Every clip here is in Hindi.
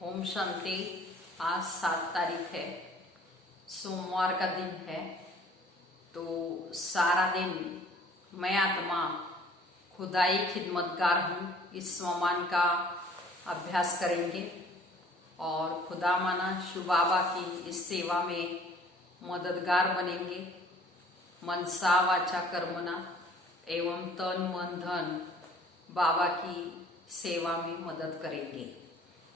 ओम शांति। आज 7 तारीख है, सोमवार का दिन है। तो सारा दिन मैं आत्मा खुदाई खिदमतगार हूँ, इस स्वमान का अभ्यास करेंगे और खुदा माना शिव बाबा की इस सेवा में मददगार बनेंगे। मनसा वाचा कर्मना एवं तन मन धन बाबा की सेवा में मदद करेंगे।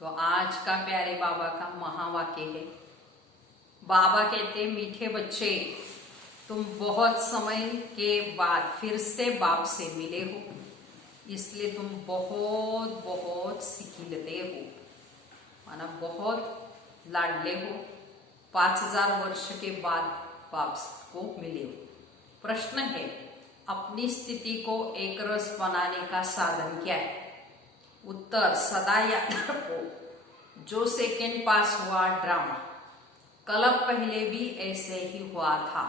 तो आज का प्यारे बाबा का महावाक्य है। बाबा कहते, मीठे बच्चे, तुम बहुत समय के बाद फिर से बाप से मिले हो, इसलिए तुम बहुत बहुत सिखिलते हो, माना बहुत लाडले हो। 5000 वर्ष के बाद बाप को मिले हो। प्रश्न है, अपनी स्थिति को एक रस बनाने का साधन क्या है? उत्तर, सदा याद रखो, जो सेकेंड पास हुआ ड्रामा कलप पहले भी ऐसे ही हुआ था।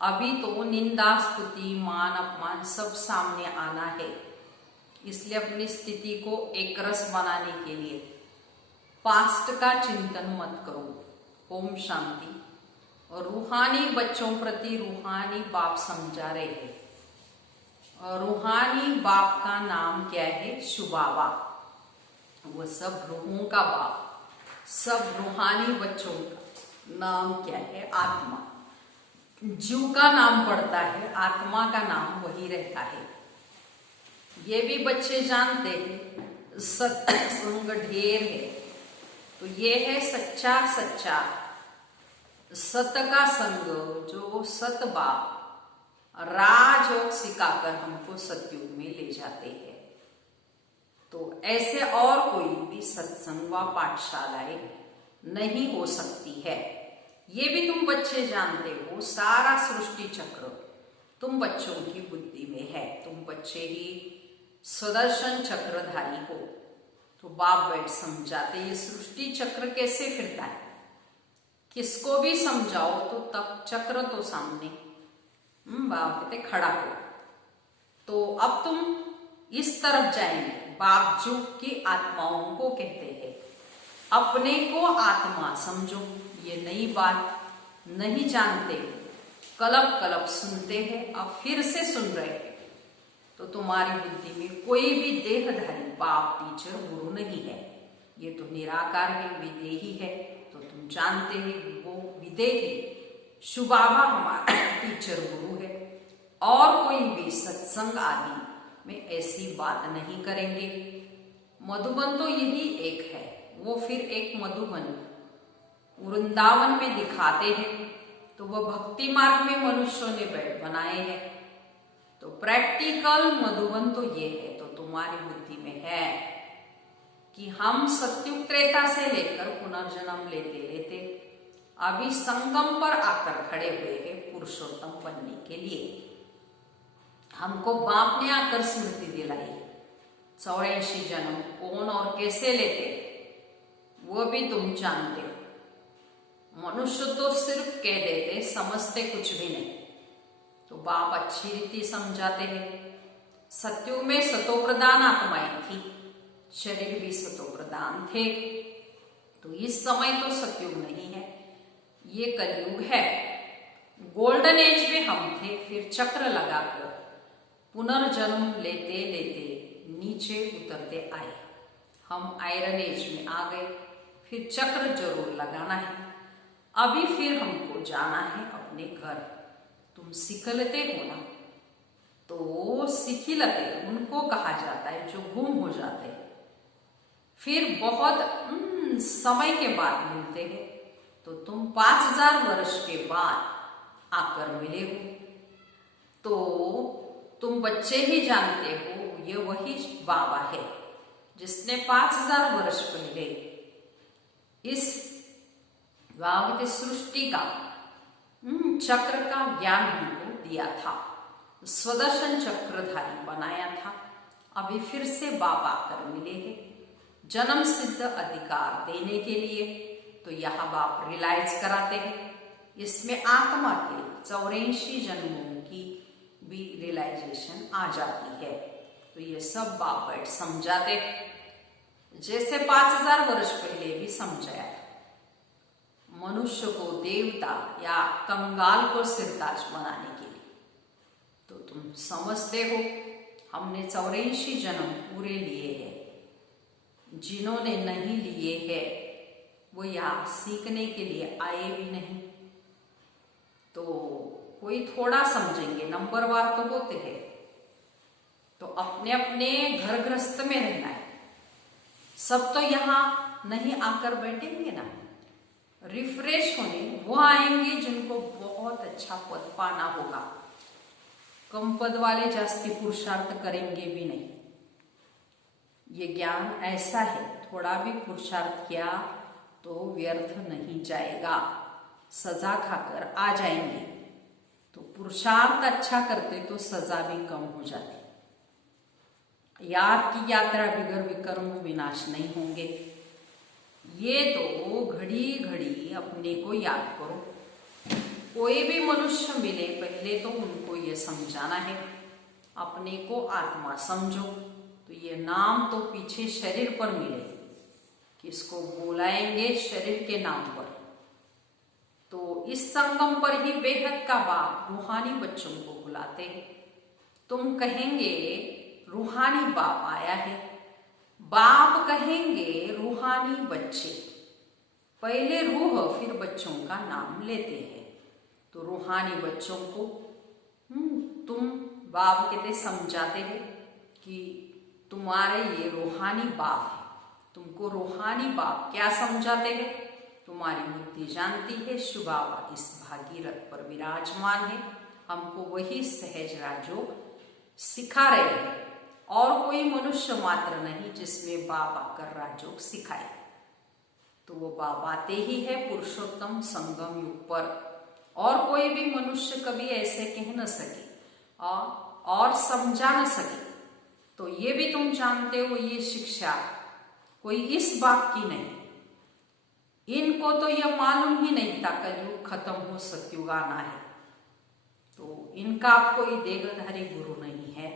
अभी तो निंदा स्तुति मान अपमान सब सामने आना है। इसलिए अपनी स्थिति को एक रस बनाने के लिए पास्ट का चिंतन मत करो। ओम शांति। और रूहानी बच्चों प्रति रूहानी बाप समझा रहे हैं। रूहानी बाप का नाम क्या है? शिव बाबा। वो सब रूहों का बाप, सब रूहानी बच्चों का नाम क्या है? आत्मा। जीव का नाम पड़ता है, आत्मा का नाम वही रहता है। ये भी बच्चे जानते हैं सत्संग ढेर है, तो ये है सच्चा सच्चा सत का संग, जो सत बाप राजयोग सिखाकर हमको सतयुग में ले जाते हैं। तो ऐसे और कोई भी सत्संग व पाठशालाएं नहीं हो सकती है। ये भी तुम बच्चे जानते हो, सारा सृष्टि चक्र तुम बच्चों की बुद्धि में है। तुम बच्चे ही सुदर्शन चक्रधारी हो। तो बाप बैठ समझाते, ये सृष्टि चक्र कैसे फिरता है, किसको भी समझाओ तो तब चक्र तो सामने बाप कहते खड़ा हो। तो अब तुम इस तरफ जाएंगे। बाप जो की आत्माओं को कहते हैं, अपने को आत्मा समझो। ये नई बात नहीं जानते, कलप कलप सुनते हैं, अब फिर से सुन रहे हैं। तो तुम्हारी बुद्धि में कोई भी देहधारी बाप टीचर गुरु नहीं है। ये तो निराकार है, विदेही है। तो तुम जानते हैं वो विदेही शिव बाबा हमारा टीचर गुरु है। और कोई भी सत्संग आदि में ऐसी बात नहीं करेंगे। मधुबन तो यही एक है, वो फिर एक मधुबन वृंदावन में दिखाते हैं। तो वह भक्ति मार्ग में मनुष्यों ने बैठ बनाए हैं। तो प्रैक्टिकल मधुबन तो ये है। तो तुम्हारी बुद्धि में है कि हम सत्युग त्रेता से लेकर पुनर्जन्म लेते लेते अभी संगम पर आकर खड़े हुए हैं पुरुषोत्तम बनने के लिए। हमको बाप ने आकर स्मृति दिलाई 84 जन्म कौन और कैसे लेते, वो भी तुम जानते हो। मनुष्य तो सिर्फ कह देते, समझते कुछ भी नहीं। तो बाप अच्छी रीति समझाते हैं। सत्युग में सतो प्रधान आत्माएं थी, शरीर भी सतो प्रधान थे। तो इस समय तो सत्युग नहीं है, ये कलयुग है। गोल्डन एज में हम थे, फिर चक्र लगाकर पुनर्जन्म लेते लेते नीचे उतरते आए। हम आयरन एज में आ गए, फिर चक्र जरूर लगाना है। अभी फिर हमको जाना है अपने घर। तुम सिखलते हो ना, तो सिखिलते उनको कहा जाता है जो गुम हो जाते हैं, फिर बहुत समय के बाद मिलते हैं। तो तुम 5000 वर्ष के बाद आकर मिले हो। तो तुम बच्चे ही जानते हो, ये वही बाबा है जिसने 5000 वर्ष पहले इस सृष्टि का चक्र का ज्ञान हमको दिया था, स्वदर्शन चक्रधारी बनाया था। अभी फिर से बाबा आकर मिले हैं जन्म सिद्ध अधिकार देने के लिए। तो यह बाप रियलाइज कराते हैं, इसमें आत्मा के 84 जन्मों की भी रियलाइजेशन आ जाती है। तो ये सब बाप बैठ समझाते। जैसे 5000 वर्ष पहले भी समझाया था, मनुष्य को देवता या कंगाल को सिरताज बनाने के लिए। तो तुम समझते हो, हमने 84 जन्म पूरे लिए हैं। जिन्होंने नहीं लिए हैं वो यहाँ सीखने के लिए आए भी नहीं। तो कोई थोड़ा समझेंगे, नंबरवार तो होते हैं। तो अपने अपने घर गृहस्थ में रहना है। सब तो यहाँ नहीं आकर बैठेंगे ना, रिफ्रेश होने वो आएंगे जिनको बहुत अच्छा पद पाना होगा। कम पद वाले जास्ती पुरुषार्थ करेंगे भी नहीं। ये ज्ञान ऐसा है, थोड़ा भी पुरुषार्थ किया तो व्यर्थ नहीं जाएगा, सजा खाकर आ जाएंगे। तो पुरुषार्थ अच्छा करते तो सजा भी कम हो जाती। याद की यात्रा बिगर विकर्म विनाश नहीं होंगे। ये तो घड़ी घड़ी अपने को याद करो। कोई भी मनुष्य मिले पहले तो उनको ये समझाना है, अपने को आत्मा समझो। तो ये नाम तो पीछे शरीर पर मिले, किसको बुलाएंगे शरीर के नाम पर। तो इस संगम पर ही बेहद का बाप रूहानी बच्चों को बुलाते हैं। तुम कहेंगे रूहानी बाप आया है, बाप कहेंगे रूहानी बच्चे। पहले रूह फिर बच्चों का नाम लेते हैं। तो रूहानी बच्चों को तुम बाप कहते समझाते हैं कि तुम्हारे ये रूहानी बाप है। तुमको रूहानी बाप क्या समझाते हैं? तुम्हारी बुद्धि जानती है शुभावा इस भागीरथ पर विराजमान है, हमको वही सहज राजयोग सिखा रहे हैं। और कोई मनुष्य मात्र नहीं जिसमें बाप आकर राजयोग सिखाए। तो वो बाप आते ही है पुरुषोत्तम संगम युग पर। और कोई भी मनुष्य कभी ऐसे कह न सके और समझा न सके। तो ये भी तुम जानते हो, ये शिक्षा कोई इस बाप की नहीं। इनको तो यह मालूम ही नहीं था कलयुग खत्म हो सतयुग आना है। तो इनका कोई देहधारी गुरु नहीं है।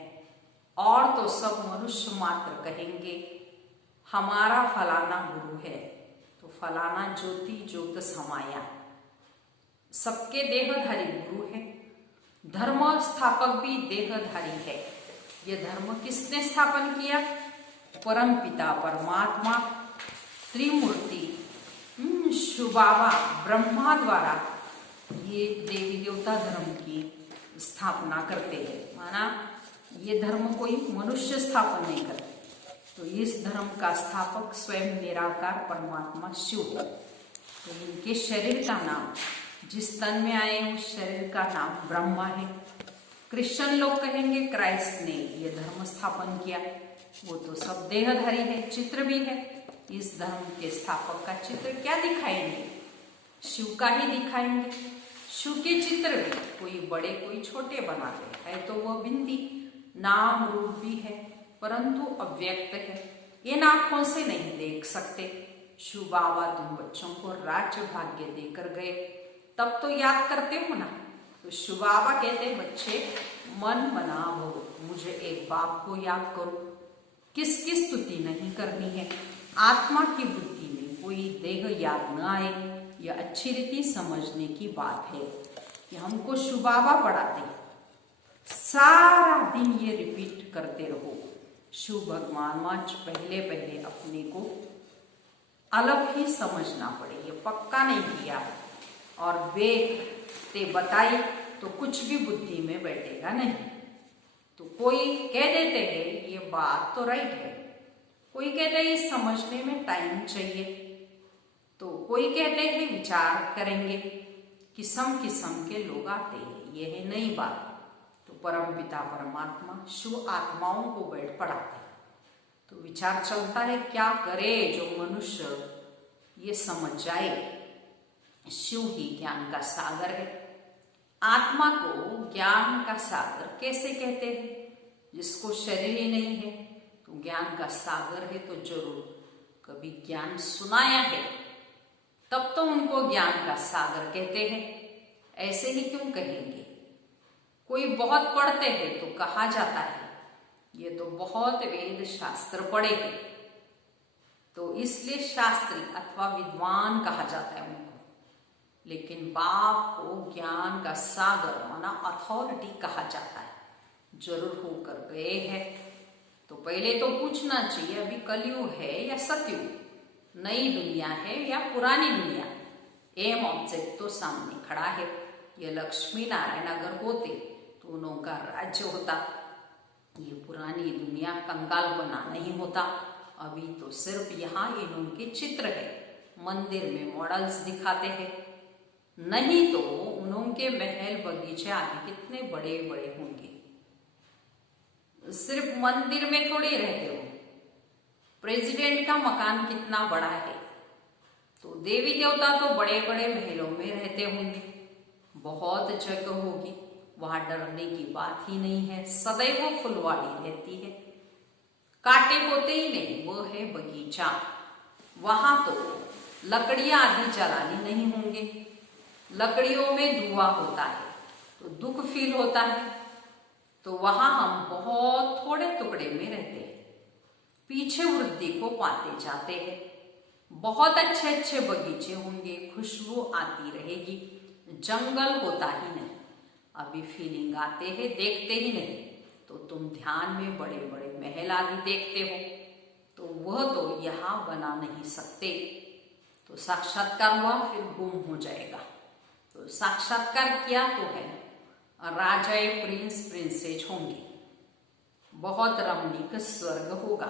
और तो सब मनुष्य मात्र कहेंगे हमारा फलाना गुरु है। तो फलाना ज्योति ज्योत समाया, सबके देहधारी गुरु है। धर्म स्थापक भी देहधारी है। ये धर्म किसने स्थापन किया? परम पिता परमात्मा त्रिमूर्ति शुभावा ब्रह्मा द्वारा ये देवी देवता धर्म की स्थापना करते हैं। माना ये धर्म कोई मनुष्य स्थापन नहीं करते। तो इस धर्म का स्थापक स्वयं निराकार परमात्मा शिव है। तो इनके शरीर का नाम, जिस तन में आए उस शरीर का नाम ब्रह्मा है। क्रिश्चियन लोग कहेंगे क्राइस्ट ने ये धर्म स्थापन किया। वो तो सब देहधारी है, चित्र भी है। इस धर्म के स्थापक का चित्र क्या दिखाएंगे? शिव का ही दिखाएंगे। शिव के चित्र भी कोई बड़े कोई छोटे बनाते हैं। तो वह बिंदी नाम रूप भी है परंतु अव्यक्त है। इन आंखों से नहीं देख सकते। शिव बाबा तुम बच्चों को राज्य भाग्य देकर गए, तब तो याद करते हो ना। तो शिव बाबा कहते बच्चे मन मना भो, मुझे एक बाप को याद करो। किसकी स्तुति नहीं करनी है? आत्मा की बुद्धि में कोई देह याद न आए, यह अच्छी रीति समझने की बात है कि हमको शिव बाबा पढ़ाते हैं। सारा दिन ये रिपीट करते रहो। शिव भगवान माच पहले पहले अपने को अलग ही समझना पड़े, ये पक्का नहीं किया और ते बताई तो कुछ भी बुद्धि में बैठेगा नहीं। तो कोई कह देते हैं ये बात तो राइट है, कोई कहते हैं ये समझने में टाइम चाहिए, तो कोई कहते हैं विचार करेंगे। किस्म किस्म के लोग आते हैं, ये है नई बात। तो परम पिता परमात्मा शिव आत्माओं को बैठ पढ़ाते हैं। तो विचार चलता है क्या करे जो मनुष्य ये समझ जाए। शिव ही ज्ञान का सागर है। आत्मा को ज्ञान का सागर कैसे कहते हैं? जिसको शरीर ही नहीं है तो ज्ञान का सागर है तो जरूर कभी ज्ञान सुनाया है, तब तो उनको ज्ञान का सागर कहते हैं। ऐसे ही क्यों कहेंगे? कोई बहुत पढ़ते हैं तो कहा जाता है ये तो बहुत वेद शास्त्र पढ़े हैं। तो इसलिए शास्त्री अथवा विद्वान कहा जाता है उनको। लेकिन बाप को ज्ञान का सागर माना अथॉरिटी कहा जाता है। जरूर होकर गए हैं तो पहले तो पूछना चाहिए अभी कलयुग है या सतयुग, नई दुनिया है या पुरानी दुनिया। एम ऑब्जेक्ट तो सामने खड़ा है। ये लक्ष्मी नारायण अगर होते तो उनका राज्य होता। ये पुरानी दुनिया कंगाल बना नहीं होता। अभी तो सिर्फ यहाँ इनके चित्र है, मंदिर में मॉडल्स दिखाते हैं। नहीं तो उनके महल बगीचे आदि कितने बड़े बड़े होंगे। सिर्फ मंदिर में थोड़ी रहते हो। प्रेसिडेंट का मकान कितना बड़ा है, तो देवी देवता तो बड़े बड़े महलों में रहते होंगे। बहुत जगह होगी, वहां डरने की बात ही नहीं है। सदैव फुलवाड़ी रहती है, कांटे होते ही नहीं, वो है बगीचा। वहां तो लकड़ियां आदि जलानी नहीं होंगे। लकड़ियों में धुआं होता है तो दुख फील होता है। तो वहां हम बहुत थोड़े टुकड़े में रहते हैं, पीछे वृद्धि को पाते जाते हैं। बहुत अच्छे अच्छे बगीचे होंगे, खुशबू आती रहेगी। जंगल होता ही नहीं। अभी फीलिंग आते हैं, देखते ही नहीं। तो तुम ध्यान में बड़े बड़े महल आदि देखते हो, तो वह तो यहाँ बना नहीं सकते। तो साक्षात्कार हुआ फिर गुम हो जाएगा। तो साक्षात्कार किया तो है, राजाए प्रिंस प्रिंसेस होंगे, बहुत रमणीक स्वर्ग होगा।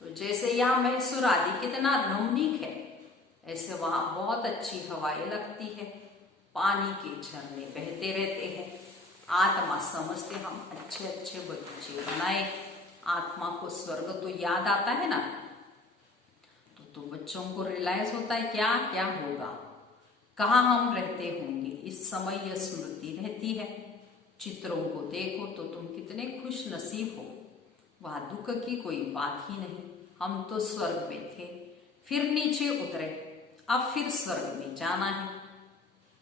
तो जैसे यहाँ मैसूर आदि कितना रमणीक है, ऐसे वहां बहुत अच्छी हवाएं लगती है, पानी के झरने बहते रहते हैं। आत्मा समझते हम अच्छे अच्छे बगीचे बनाए। आत्मा को स्वर्ग तो याद आता है ना, तो बच्चों को रियलाइज होता है क्या क्या होगा, कहाँ हम रहते होंगे। इस समय यह स्मृति रहती है। चित्रों को देखो तो तुम कितने खुश नसीब हो, वहां दुख की कोई बात ही नहीं। हम तो स्वर्ग में थे, फिर नीचे उतरे, अब फिर स्वर्ग में जाना है।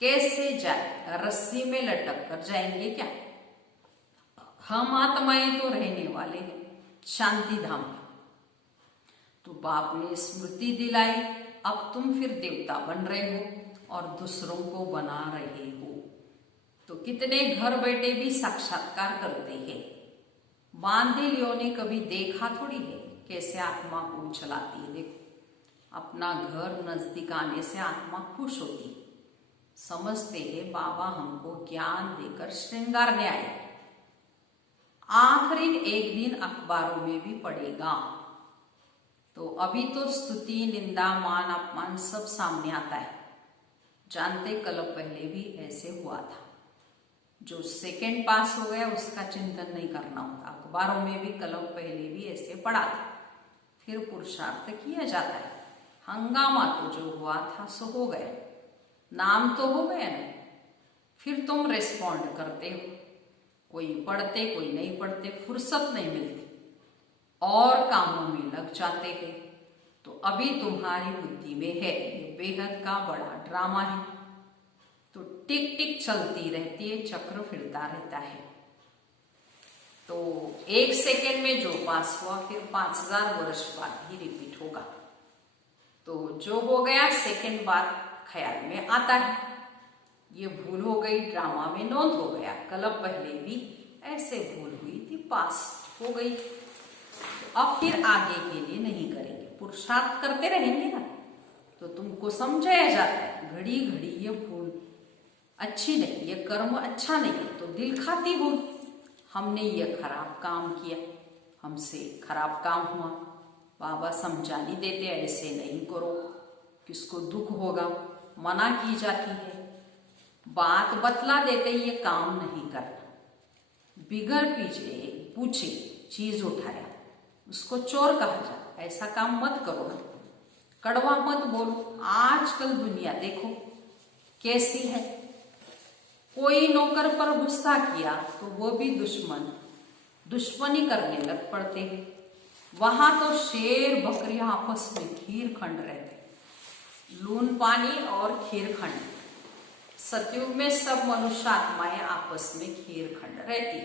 कैसे जाए, रस्सी में लटक कर जाएंगे क्या? हम आत्माएं तो रहने वाले हैं शांति धाम में। तो बाप ने स्मृति दिलाई, अब तुम फिर देवता बन रहे हो और दूसरों को बना रहे हो। तो कितने घर बैठे भी साक्षात्कार करते हैं। बांधे लियो ने कभी देखा थोड़ी है कैसे आत्मा को चलाती है। देखो, अपना घर नजदीक आने से आत्मा खुश होती है। समझते हैं बाबा हमको ज्ञान देकर श्रृंगारने आए। आखिरी एक दिन अखबारों में भी पड़ेगा। तो अभी तो स्तुति, निंदा, मान, अपमान सब सामने आता है। जानते कल पहले भी ऐसे हुआ था। जो सेकंड पास हो गया उसका चिंतन नहीं करना होता। अखबारों में भी कल पहले भी ऐसे पड़ा था। फिर पुरुषार्थ किया जाता है। हंगामा तो जो हुआ था सो हो गया, नाम तो हो गया ना। फिर तुम रिस्पॉन्ड करते हो, कोई पढ़ते कोई नहीं पढ़ते, फुर्सत नहीं मिलती और कामों में लग जाते हैं। तो अभी तुम्हारी बुद्धि में है ये बेहद का बड़ा ड्रामा है। तो टिक टिक चलती रहती है, चक्र फिरता रहता है। तो एक सेकेंड में जो पास हुआ फिर 5000 वर्ष बाद ही रिपीट होगा। तो जो हो गया सेकेंड बाद ख्याल में आता है, ये भूल हो गई, ड्रामा में नोंद हो गया। कल पहले भी ऐसे भूल हुई थी, पास हो गई। तो अब फिर आगे के लिए नहीं करेंगे, पुरुषार्थ करते रहेंगे ना। तो तुमको समझाया जाता है घड़ी घड़ी ये भूल अच्छी नहीं, ये कर्म अच्छा नहीं है। तो दिल खाती भूल, हमने ये खराब काम किया, हमसे खराब काम हुआ। बाबा समझा नहीं देते ऐसे नहीं करो, किसको दुख होगा, मना की जाती है। बात बतला देते ये काम नहीं करना। बिगर पीछे पूछे चीज उठाया उसको चोर कहा जाता, ऐसा काम मत करो ना। कड़वा मत बोलो। आजकल दुनिया देखो कैसी है। कोई नौकर पर गुस्सा किया तो वो भी दुश्मनी करने लग पड़ते हैं। वहां तो शेर बकरी आपस में खीर खंड रहते, लून पानी और खीर खंड। सतयुग में सब मनुष्य आत्माएं आपस में खीर खंड रहती,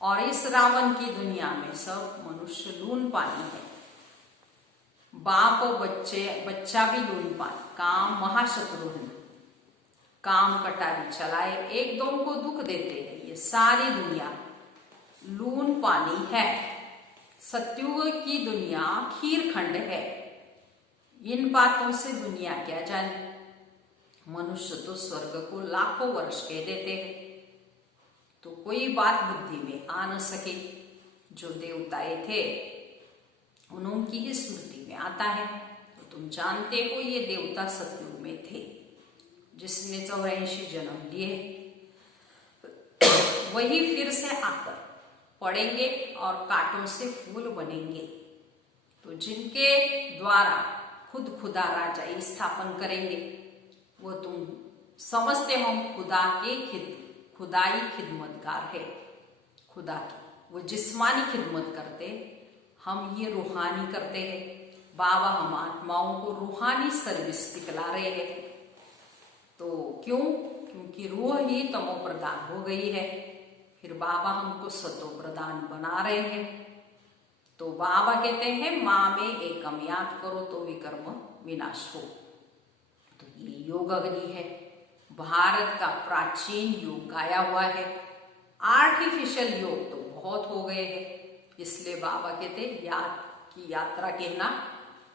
और इस रावण की दुनिया में सब मनुष्य लून पानी है। बाप बच्चा भी लून पान, काम महाशत्रु है, काम कटारी चलाए, एक दो को दुख देते हैं। ये सारी दुनिया लून पानी है। सत्युग की दुनिया खीर खंड है। इन बातों से दुनिया क्या जाने। मनुष्य तो स्वर्ग को लाखों वर्ष कह देते हैं, तो कोई बात बुद्धि में आ न सके। जो देवताएं थे उनकी ही स्मृति में आता है। तो तुम जानते हो ये देवता सतयुग में थे, जिसने 84 जन्म लिए, वही फिर से आकर पड़ेंगे और कांटों से फूल बनेंगे। तो जिनके द्वारा खुद खुदा राजा स्थापन करेंगे, वो तुम समझते हो खुदा के खुदाई खिदमतगार है। खुदा की वो जिस्मानी खिदमत करते, हम ये रूहानी करते हैं। बाबा हम आत्माओं को रूहानी सर्विस दिखला रहे हैं। तो क्यों? क्योंकि रूह ही तमो प्रदान हो गई है। फिर बाबा हमको सतो प्रदान बना रहे हैं। तो बाबा कहते हैं माँ में एकम याद करो तो विकर्म विनाश हो। तो ये योग अग्नि है। भारत का प्राचीन योग गाया हुआ है। आर्टिफिशियल योग तो बहुत हो गए हैं, इसलिए बाबा कहते हैं याद की यात्रा कहना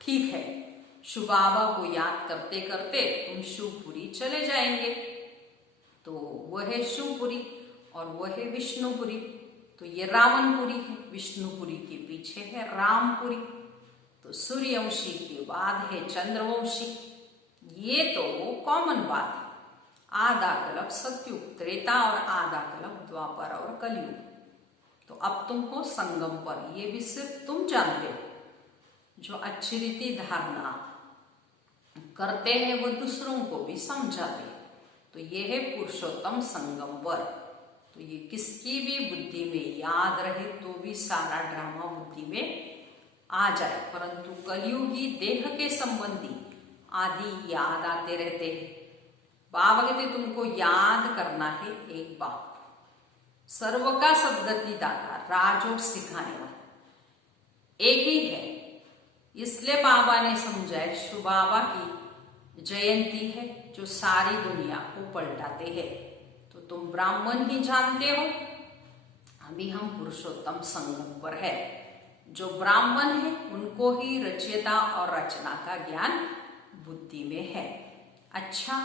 ठीक है। शिव बाबा को याद करते करते तुम शिवपुरी चले जाएंगे। तो वह है शिवपुरी और वह है विष्णुपुरी। तो ये रावणपुरी है, विष्णुपुरी के पीछे है रामपुरी। तो सूर्यवंशी के बाद है चंद्रवंशी। ये तो कॉमन बात है। आधा कल्प सतयुग त्रेता और आधा कल्प द्वापर और कलयुग। तो अब तुम हो संगम पर, ये भी सिर्फ तुम जानते हो। जो अच्छी रीति धारणा करते हैं वो दूसरों को भी समझाते हैं। तो ये है पुरुषोत्तम संगम पर। तो ये किसकी भी बुद्धि में याद रहे तो भी सारा ड्रामा बुद्धि में आ जाए, परंतु कलयुगी देह के संबंधी आदि याद आते रहते हैं। बाबा कहते तुमको याद करना है एक बाप, सर्व का सदगति दाता, राजयोग सिखाने वाला एक ही है। इसलिए बाबा ने समझाया शिव बाबा की जयंती है जो सारी दुनिया को पलटाते हैं। तो तुम ब्राह्मण ही जानते हो, अभी हम पुरुषोत्तम संगम पर है। जो ब्राह्मण है उनको ही रचयिता और रचना का ज्ञान बुद्धि में है। अच्छा,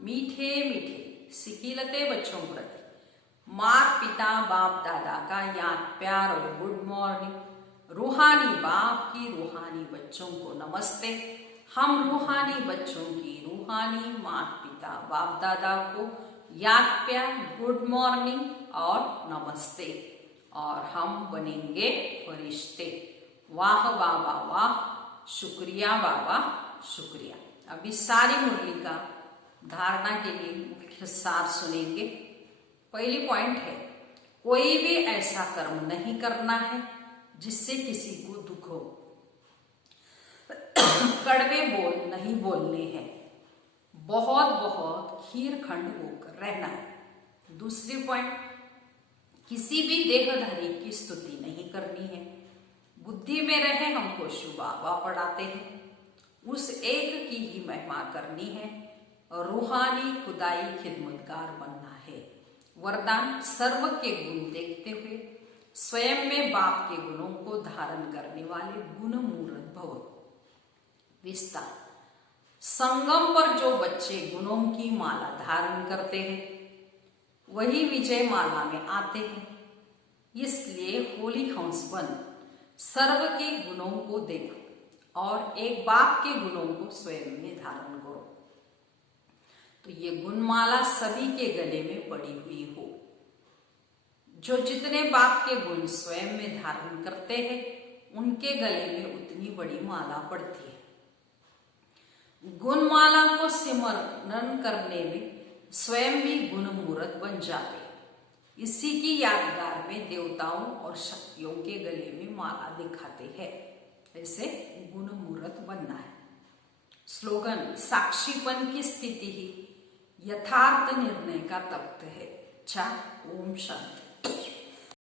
मीठे मीठे सिकीलते बच्चों प्रति माँ पिता बाप दादा का याद प्यार और गुड मॉर्निंग। रूहानी बाप की रूहानी बच्चों को नमस्ते। हम रूहानी बच्चों की रूहानी माता पिता बाप दादा को याद प्यार गुड मॉर्निंग और नमस्ते। और हम बनेंगे फरिश्ते। वाह बाबा वाह, शुक्रिया बाबा शुक्रिया। अभी सारी मुरली का धारणा के लिए मुख्य सार सुनेंगे। पहली पॉइंट है, कोई भी ऐसा कर्म नहीं करना है जिससे किसी को दुख हो। कड़वे बोल नहीं बोलने हैं। बहुत बहुत खीर खंड होकर रहना है। दूसरी पॉइंट, किसी भी देहधारी की स्तुति नहीं करनी है। बुद्धि में रहे हमको शिव बाबा पढ़ाते हैं, उस एक की ही महिमा करनी है और रूहानी खुदाई खिदमतगार बनना है। वरदान, सर्व के गुण देखते हुए स्वयं में बाप के गुणों को धारण करने वाले गुण मूर्त भव। विस्तार, संगम पर जो बच्चे गुणों की माला धारण करते हैं वही विजय माला में आते हैं। इसलिए होली हंस बन सर्व के गुणों को देखो और एक बाप के गुणों को स्वयं में धारण करो। तो ये गुणमाला सभी के गले में पड़ी हुई हो। जो जितने बाप के गुण स्वयं में धारण करते हैं उनके गले में उतनी बड़ी माला पड़ती है। गुणमाला को सिमरन करने में स्वयं भी गुण मूर्त बन जाते। इसी की यादगार में देवताओं और शक्तियों के गले में माला दिखाते हैं। ऐसे गुण मूर्त बनना है। स्लोगन, साक्षीपन की स्थिति ही यथार्थ निर्णय का तख्त है। अच्छा, ओम शांति।